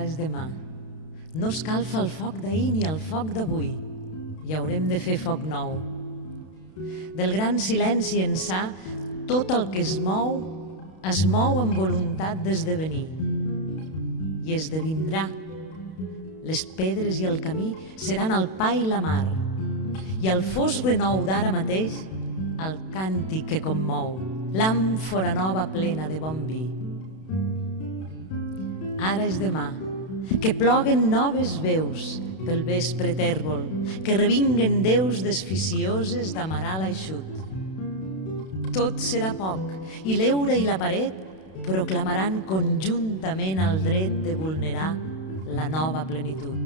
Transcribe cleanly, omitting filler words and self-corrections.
Ara és demà. No escalfa el foc d'ahir ni el foc d'avui. I haurem de fer foc nou. Del gran silenci ençà, tot el que es mou amb voluntat d'esdevenir. I esdevindrà. Les pedres i el camí seran el pa i la mar. I el fos renou d'ara mateix, el càntic que commou, l'àmfora nova plena de bon vi. Ara és demà, que ploguen noves veus pel vespre tèrbol, que revinguen deus desficioses d'amaral eixut. Tot serà poc, i l'eure i la paret proclamaran conjuntament el dret de vulnerar la nova plenitud.